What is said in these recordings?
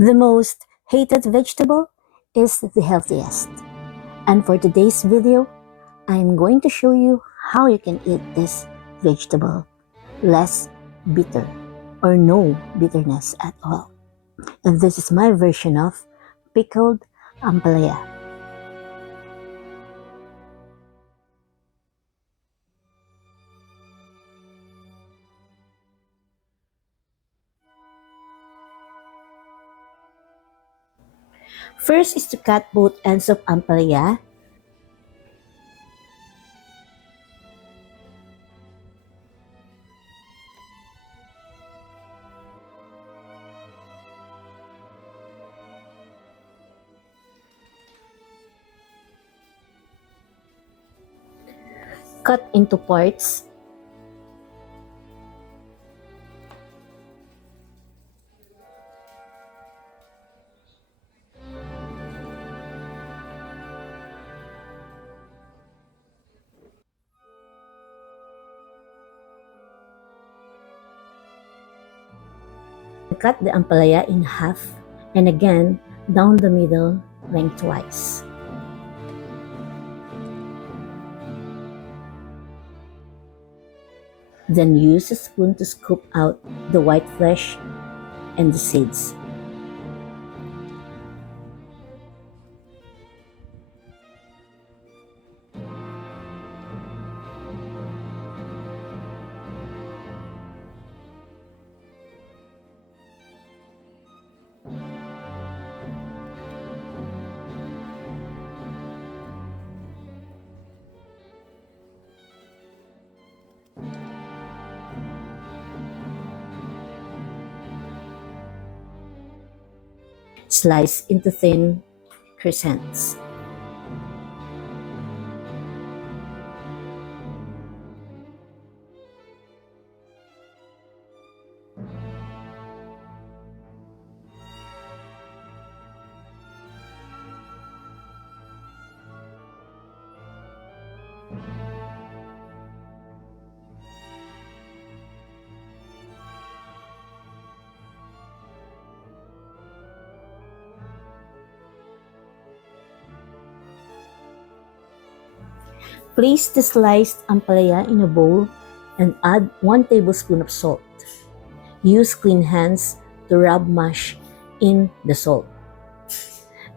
The most hated vegetable is the healthiest. And for today's video, I'm going to show you how you can eat this vegetable less bitter or no bitterness at all. And this is my version of pickled ampalaya. First is to cut both ends of ampalaya. Cut into parts. Cut the ampalaya in half and again down the middle lengthwise. Then use a spoon to scoop out the white flesh and the seeds. Slice into thin crescents. Place the sliced ampalaya in a bowl and add 1 tablespoon of salt. Use clean hands to rub mash in the salt.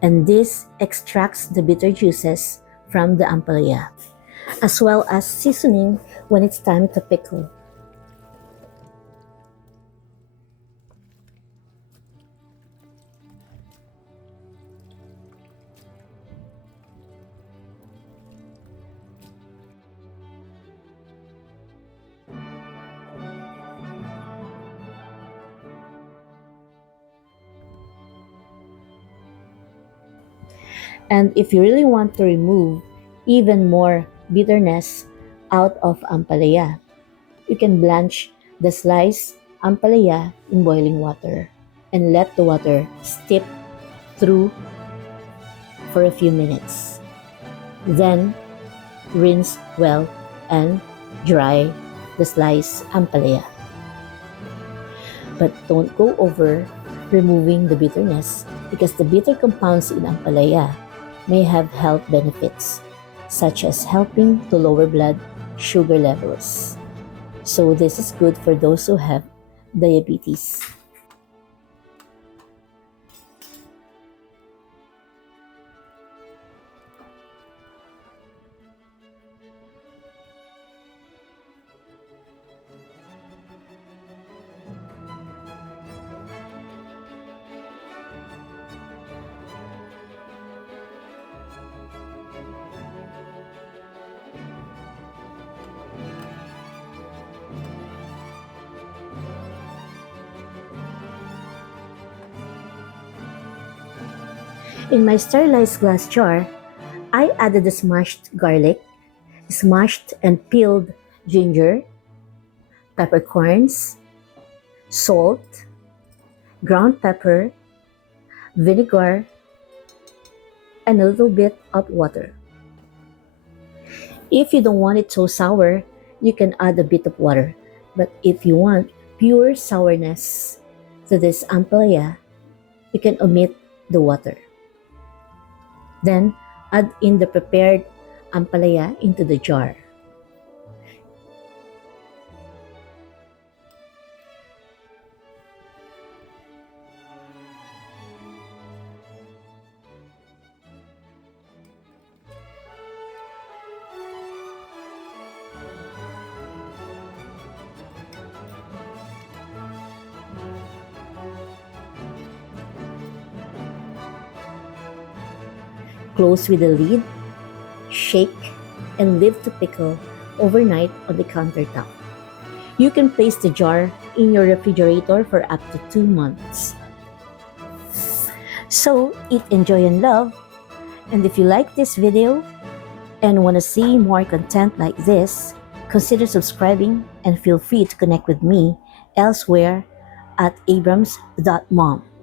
And this extracts the bitter juices from the ampalaya, as well as seasoning when it's time to pickle. And if you really want to remove even more bitterness out of ampalaya, you can blanch the sliced ampalaya in boiling water and let the water steep through for a few minutes. Then rinse well and dry the sliced ampalaya. But don't go over removing the bitterness because the bitter compounds in ampalaya may have health benefits, such as helping to lower blood sugar levels. So this is good for those who have diabetes. In my sterilized glass jar, I added the smashed garlic, smashed and peeled ginger, peppercorns, salt, ground pepper, vinegar, and a little bit of water. If you don't want it so sour, you can add a bit of water. But if you want pure sourness to this ampalaya, you can omit the water. Then, add in the prepared ampalaya into the jar. Close with a lid, shake, and leave to pickle overnight on the countertop. You can place the jar in your refrigerator for up to 2 months. So, eat, enjoy, and love. And if you like this video and want to see more content like this, consider subscribing and feel free to connect with me elsewhere at abrams.mom.